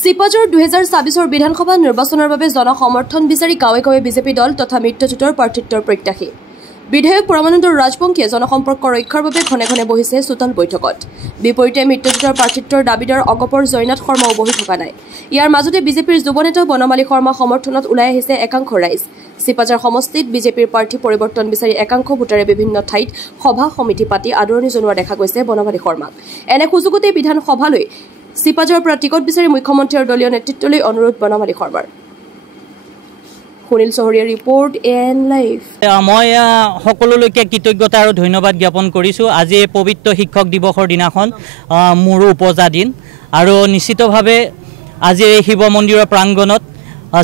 চিপাঝাৰ 2024 বিধানসভা নিৰ্বাচনৰ বাবে জনসমৰ্থন বিচাৰি গাঁৱে গাঁৱে বিজেপি দল তথা মিত্ৰজোঁটৰ প্ৰাৰ্থিত্বৰ প্ৰত্যাশী বিধায়ক পৰমানন্দ ৰাজবংশীয়ে জনসম্পৰ্ক ৰক্ষাৰ বাবে ঘনে ঘনে বহিছে চোতাল বৈঠকত বিপৰীতে মিত্ৰজোঁটৰ প্ৰাৰ্থিত্বৰ দাবীদাৰ অগপৰ জয়নাথ শৰ্মাও বহি থকা নাই ইয়াৰ মাজতে বিজেপিৰ যুৱ নেতা বনমালী শৰ্মা সমৰ্থনত ওলাই আহিছে একাংশ ৰাইজ চিপাঝাৰ সমষ্টিত বিজেপিৰ প্ৰাৰ্থী পৰিৱৰ্তন বিচাৰি একাংশ ভোটাৰে বিভিন্ন ঠাইত সভা সমিতি পাতি আদৰণি জনোৱা দেখা গৈছে বনমালী শৰ্মাক এনে সুযোগতে বিধানসভালৈ চিপাঝাৰৰ পৰা টিকট বিচাৰি মুখ্যমন্ত্ৰীৰ দলীয় নেতৃত্বলৈ অনুৰোধ বনমালী শৰ্মাৰ সুনীল চহৰীয়া ৰিপৰ্ট এন লাইভ মই সকলোলৈকে কৃতজ্ঞতা আৰু ধন্যবাদ জ্ঞাপন কৰিছোঁ আজি পবিত্ৰ শিক্ষক দিৱসৰ দিনাখন মোৰো উপজা দিন আৰু নিশ্চিতভাৱে আজি এই শিৱ মন্দিৰৰ প্ৰাংগণত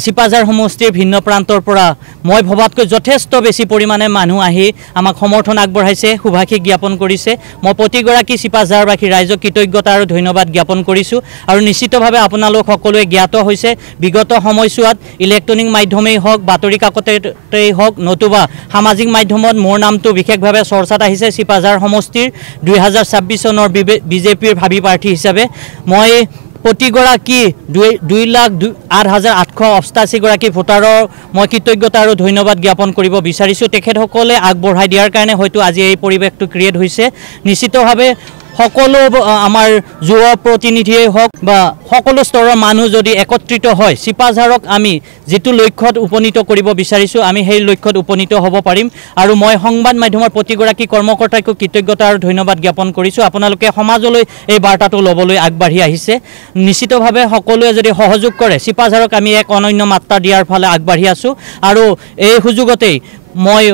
চিপাঝাৰ সমষ্টিৰ ভিন্ন প্ৰান্তৰ পৰা মই ভবাতকৈ যথেষ্ট বেছি পৰিমাণে মানুহ আহি আমাক সমৰ্থন আগবঢ়াইছে শুভাশীষ জ্ঞাপন কৰিছে মই প্ৰতিগৰাকী চিপাঝাৰবাসী ৰাইজক কৃতজ্ঞতা আৰু ধন্যবাদ জ্ঞাপন কৰিছোঁ আৰু নিশ্চিতভাৱে আপোনালোক সকলোৱে জ্ঞাত হৈছে বিগত সময়ছোৱাত ইলেক্ট্ৰনিক মাধ্যমেই হওক বাতৰি কাকতেই হওক নতুবা সামাজিক মাধ্যমত মোৰ নামটো বিশেষভাৱে চৰ্চাত আহিছে চিপাঝাৰ সমষ্টিৰ 2026 চনৰ বিজেপিৰ ভাবি প্ৰাৰ্থী হিচাপে মই প্ৰতিগৰাকী 2,08,888 গৰাকী ভোটাৰৰ মই কৃতজ্ঞতা আৰু ধন্যবাদ জ্ঞাপন কৰিব বিচাৰিছোঁ তেখেতসকলে আগবঢ়াই দিয়াৰ কাৰণে হয়তো আজি এই পৰিৱেশটো ক্ৰিয়েট হৈছে নিশ্চিতভাৱে সকলো আমাৰ যুৱ প্ৰতিনিধিয়ে হওক বা সকলো স্তৰৰ মানুহ যদি একত্ৰিত হয় চিপাঝাৰক আমি যেটো লক্ষ্যত উপনীত কৰিব বিচাৰিছোঁ আমি সেই লক্ষ্যত উপনীত হ'ব পাৰিম আৰু মই সংবাদ মাধ্যমৰ প্ৰতিগৰাকী কৰ্মকৰ্তাকো কৃতজ্ঞতা আৰু ধন্যবাদ জ্ঞাপন কৰিছোঁ আপোনালোকে সমাজলৈ এই বাৰ্তাটো ল'বলৈ আগবাঢ়ি আহিছে নিশ্চিতভাৱে সকলোৱে যদি সহযোগ কৰে চিপাঝাৰক আমি এক অনন্য মাত্ৰা দিয়াৰ ফালে আগবাঢ়ি আছোঁ আৰু এই সুযোগতেই মই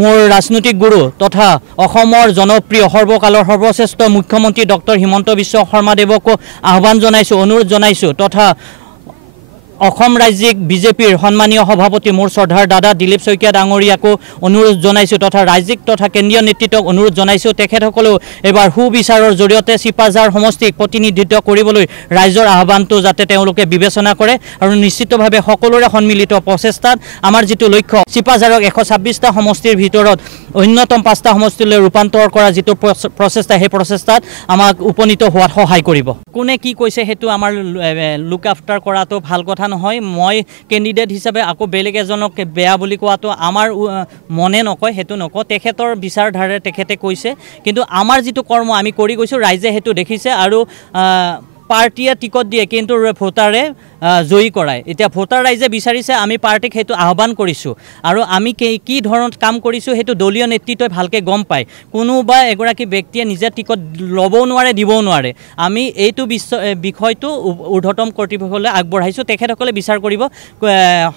মোৰ ৰাজনৈতিক গুৰু তথা অসমৰ জনপ্ৰিয় সৰ্বকালৰ সৰ্বশ্ৰেষ্ঠ মুখ্যমন্ত্ৰী ডক্টৰ হিমন্ত বিশ্ব শৰ্মাদেৱকো আহ্বান জনাইছোঁ অনুৰোধ জনাইছোঁ তথা অসম ৰাজ্যিক বিজেপিৰ সন্মানীয় সভাপতি মোৰ শ্ৰদ্ধাৰ দাদা দিলীপ শইকীয়া ডাঙৰীয়াকো অনুৰোধ জনাইছোঁ তথা ৰাজ্যিক তথা কেন্দ্ৰীয় নেতৃত্বক অনুৰোধ জনাইছোঁ তেখেতসকলেও এবাৰ সুবিচাৰৰ জৰিয়তে চিপাঝাৰ সমষ্টিক প্ৰতিনিধিত্ব কৰিবলৈ ৰাইজৰ আহ্বানটো যাতে তেওঁলোকে বিবেচনা কৰে আৰু নিশ্চিতভাৱে সকলোৰে সন্মিলিত প্ৰচেষ্টাত আমাৰ যিটো লক্ষ্য চিপাঝাৰক 126টা সমষ্টিৰ ভিতৰত অন্যতম 5টা সমষ্টিলৈ ৰূপান্তৰ কৰা যিটো প্ৰচেষ্টা সেই প্ৰচেষ্টাত আমাক উপনীত হোৱাত সহায় কৰিব কোনে কি কৈছে সেইটো আমাৰ লুক আফটাৰ কৰাটো ভাল কথা নহয় মই কেণ্ডিডেট হিচাপে আকৌ বেলেগ এজনক বেয়া বুলি কোৱাটো আমাৰ মনে নকয় হেতু নক তেখেতৰ বিচাৰধাৰে তেখেতে কৈছে কিন্তু আমাৰ যিটো কৰ্ম আমি কৰি গৈছোঁ ৰাইজে হেতু দেখিছে আৰু পাৰ্টিয়ে টিকট দিয়ে কিন্তু ভোটাৰে জয়ী কৰায় এতিয়া ভোটাৰ ৰাইজে বিচাৰিছে আমি পাৰ্টিক হেতু আহ্বান কৰিছোঁ আৰু আমি কি ধৰণত কাম কৰিছোঁ হেতু দলীয় নেতৃত্বই ভালকৈ গম পায় কোনোবা এগৰাকী ব্যক্তিয়ে নিজে টিকট ল'বও নোৱাৰে দিবও নোৱাৰে আমি এইটো বিষয়টো ঊৰ্ধ্বতম কৰ্তৃপক্ষলৈ আগবঢ়াইছোঁ তেখেতসকলে বিচাৰ কৰিব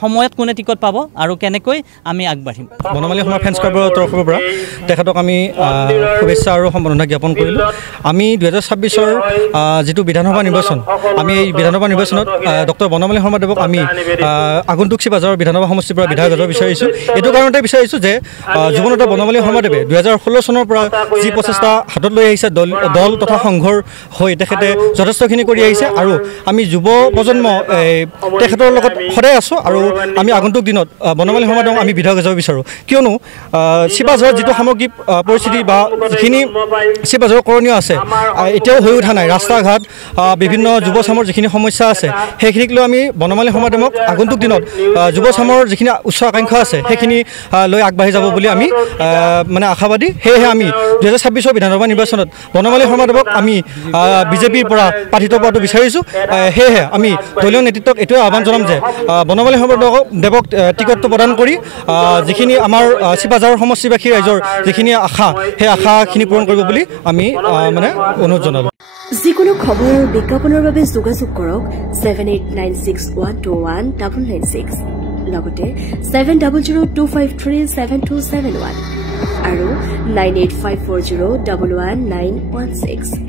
সময়ত কোনে টিকট পাব আৰু কেনেকৈ আমি আগবাঢ়িম বনমালী শৰ্মা ফেন্স ক্লাবৰ তৰফৰ পৰা তেখেতক আমি শুভেচ্ছা আৰু সম্বৰ্ধনা জ্ঞাপন কৰিলোঁ আমি 2026ৰ যিটো বিধানসভা নিৰ্বাচন আমি এই বিধানসভা নিৰ্বাচনত ডক্টৰ বনমালী শৰ্মাদেৱক আমি আগন্তুক চিপাঝাৰৰ বিধানসভা সমষ্টিৰ পৰা বিধায়ক হ'ব বিচাৰিছোঁ এইটো কাৰণতে বিচাৰিছোঁ যে যুৱনেতা বনমালী শৰ্মাদেৱে 2016 চনৰ পৰা যি প্ৰচেষ্টা হাতত লৈ আহিছে দল তথা সংঘৰ হৈ তেখেতে যথেষ্টখিনি কৰি আহিছে আৰু আমি যুৱ প্ৰজন্ম তেখেতৰ লগত সদায় আছোঁ আৰু আমি আগন্তুক দিনত বনমালী শৰ্মাদেৱক আমি বিধায়ক যাব বিচাৰোঁ কিয়নো চিপাঝাৰৰ যিটো সামগ্ৰিক পৰিস্থিতি বা যিখিনি চিপাঝাৰৰ কৰণীয় আছে এতিয়াও হৈ উঠা নাই ৰাস্তা ঘাট বিভিন্ন যুৱ চামৰ যিখিনি সমস্যা আছে সেইখিনিক লৈ আমি বনমালী শৰ্মাদেৱক আগন্তুক দিনত যুৱ চামৰ যিখিনি উচ্চ আকাংক্ষা আছে সেইখিনি লৈ আগবাঢ়ি যাব বুলি আমি মানে আশাবাদী সেয়েহে আমি 2026 বিধানসভা নিৰ্বাচনত বনমালী শৰ্মাদেৱক আমি বিজেপিৰ পৰা প্ৰাৰ্থিত্ব পোৱাটো বিচাৰিছোঁ সেয়েহে আমি দলীয় নেতৃত্বক এইটোৱে আহ্বান জনাম যে বনমালী শৰ্মাদেৱক টিকটটো প্ৰদান কৰি যিখিনি আমাৰ চিপাঝাৰৰ সমষ্টিবাসী ৰাইজৰ যিখিনি আশা সেই আশাখিনি পূৰণ কৰিব বুলি আমি মানে অনুৰোধ জনালোঁ যিকোনো খবৰ আৰু বিজ্ঞাপনৰ বাবে যোগাযোগ কৰক 7896121996 লগতে 7002537271 আৰু 9854011916